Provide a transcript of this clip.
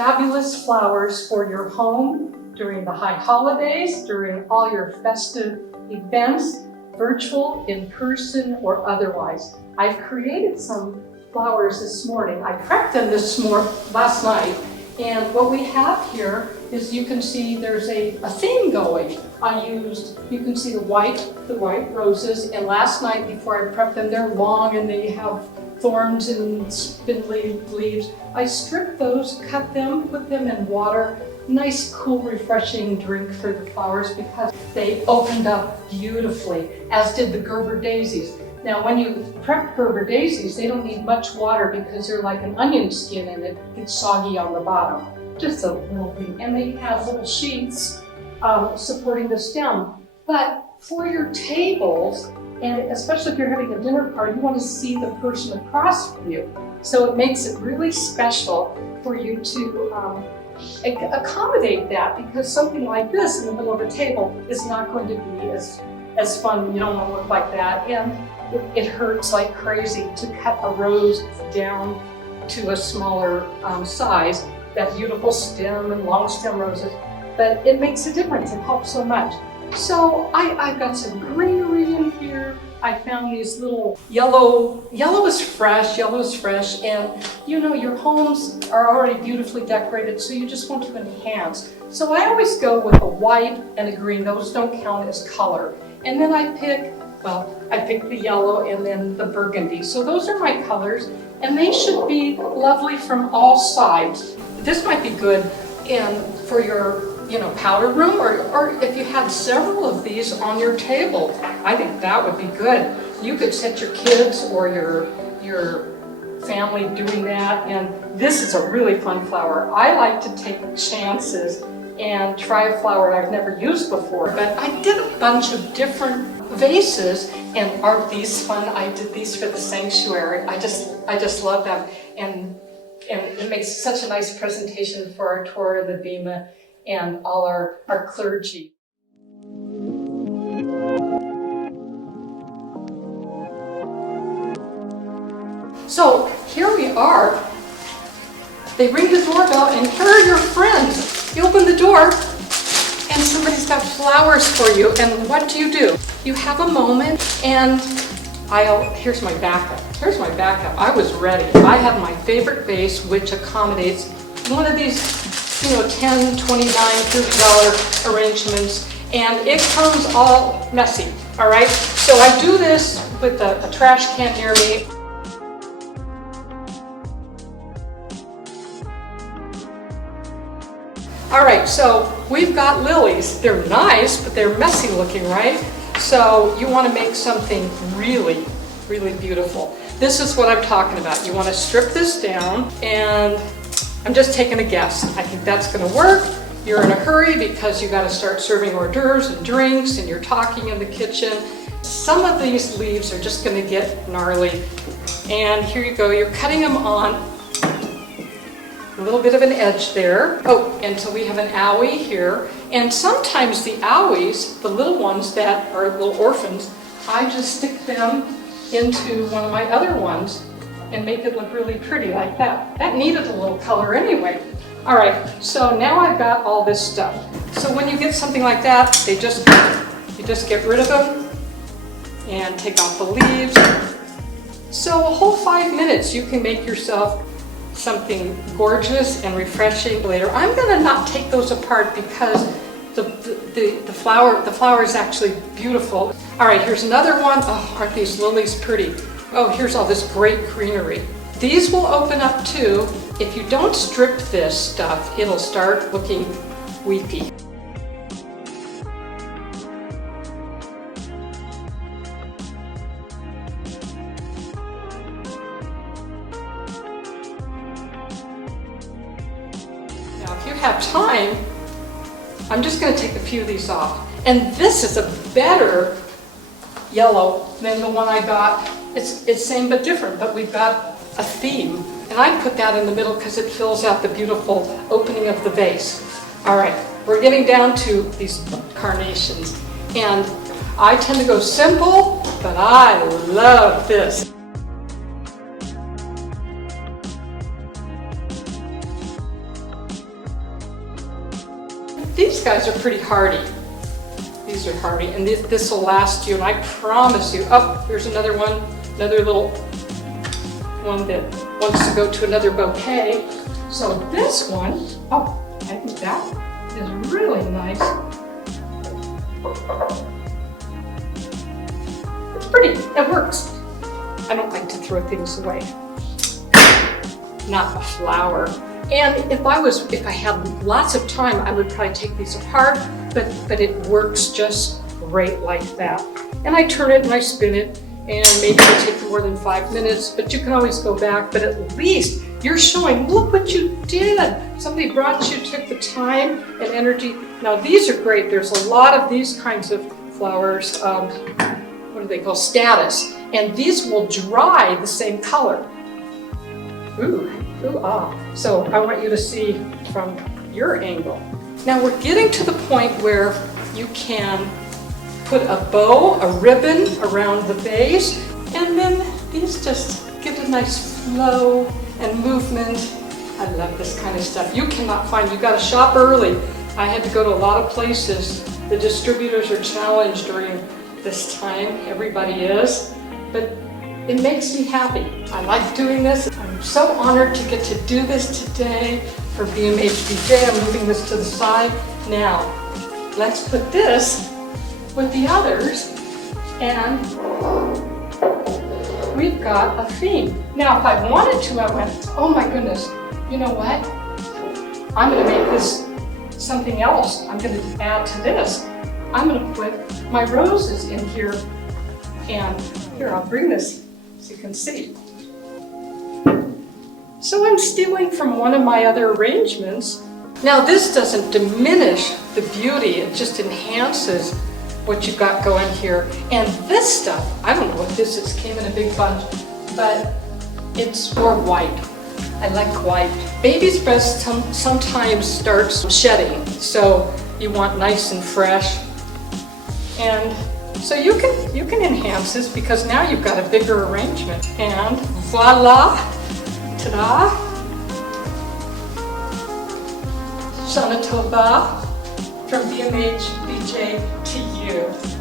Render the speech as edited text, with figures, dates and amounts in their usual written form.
fabulous flowers for your home during the high holidays, during all your festive events, virtual, in person, or otherwise. I've created some flowers this morning. I prepped them last night, and what we have here is, you can see there's a theme going. You can see the white roses, and last night before I prepped them, they're long and they have thorns and spindly leaves. I stripped those, cut them, put them in water. Nice, cool, refreshing drink for the flowers because they opened up beautifully, as did the Gerber daisies. Now, when you prep Gerber daisies, they don't need much water because they're like an onion skin and it gets soggy on the bottom. Just a little thing. And they have little sheets supporting the stem. But for your tables, and especially if you're having a dinner party, you want to see the person across from you. So it makes it really special for you to accommodate that, because something like this in the middle of a table is not going to be as fun. You don't want to look like that. And it hurts like crazy to cut a rose down to a smaller size, that beautiful stem and long stem roses. But it makes a difference. It helps so much. So I've got some greenery in here. I found these little yellow is fresh, and you know your homes are already beautifully decorated, so you just want to enhance. So I always go with a white and a green. Those don't count as color. And then I pick the yellow and then the burgundy. So those are my colors, and they should be lovely from all sides. This might be good for your powder room, or if you had several of these on your table, I think that would be good. You could set your kids or your family doing that, and this is a really fun flower. I like to take chances and try a flower I've never used before, but I did a bunch of different vases, and aren't these fun? I did these for the sanctuary. I just love them, and it makes such a nice presentation for our tour of the Bema and all our clergy. So here we are. They ring the doorbell, and here are your friends. You open the door and somebody's got flowers for you, and what do? You have a moment, and here's my backup. I was ready. I have my favorite vase, which accommodates one of these $10, $29, $30 arrangements, and it comes all messy, all right? So I do this with a trash can near me. All right, so we've got lilies. They're nice, but they're messy looking, right? So you want to make something really, really beautiful. This is what I'm talking about. You want to strip this down, and I'm just taking a guess. I think that's going to work. You're in a hurry because you got to start serving hors d'oeuvres and drinks, and you're talking in the kitchen. Some of these leaves are just going to get gnarly. And here you go. You're cutting them on a little bit of an edge there. Oh, and so we have an owie here. And sometimes the owies, the little ones that are little orphans, I just stick them into one of my other ones and make it look really pretty like that. That needed a little color anyway. All right, so now I've got all this stuff. So when you get something like that, you just get rid of them and take off the leaves. So a whole 5 minutes, you can make yourself something gorgeous and refreshing later. I'm gonna not take those apart because the flower is actually beautiful. All right, here's another one. Oh, aren't these lilies pretty? Oh, here's all this great greenery. These will open up too. If you don't strip this stuff, it'll start looking weepy. Now, if you have time, I'm just going to take a few of these off. And this is a better yellow than the one I got. It's same but different, but we've got a theme. And I put that in the middle because it fills out the beautiful opening of the vase. All right, we're getting down to these carnations. And I tend to go simple, but I love this. these guys are pretty hardy. These are hardy, and this will last you, and I promise you. Oh, here's another one, another little one that wants to go to another bouquet. So this one, oh, I think that is really nice. It's pretty, it works. I don't like to throw things away. Not a flower. And if I had lots of time, I would probably take these apart, but it works just great like that. And I turn it and I spin it, and maybe it'll take more than 5 minutes, but you can always go back. But at least you're showing, look what you did. Somebody brought you, took the time and energy. Now these are great. There's a lot of these kinds of flowers, what do they call, status. And these will dry the same color. Ooh, ooh, ah. So I want you to see from your angle. Now we're getting to the point where you can put a bow, a ribbon around the vase, and then these just give a nice flow and movement. I love this kind of stuff. You cannot find, you gotta shop early. I had to go to a lot of places. The distributors are challenged during this time, everybody is, but it makes me happy. I like doing this. I'm so honored to get to do this today for BMH-BJ. I'm moving this to the side. Now, let's put this with the others, and we've got a theme. Now, if I wanted to, I went, oh my goodness, you know what? I'm gonna make this something else. I'm gonna add to this. I'm gonna put my roses in here, and here, I'll bring this so you can see. So I'm stealing from one of my other arrangements. Now this doesn't diminish the beauty, it just enhances what you've got going here. And this stuff, I don't know what this is, came in a big bunch, but it's more white. I like white. Baby's breast sometimes starts shedding, so you want nice and fresh. And so you can enhance this because now you've got a bigger arrangement. And voila, ta-da, Shana Tova from BMH-BJ to you.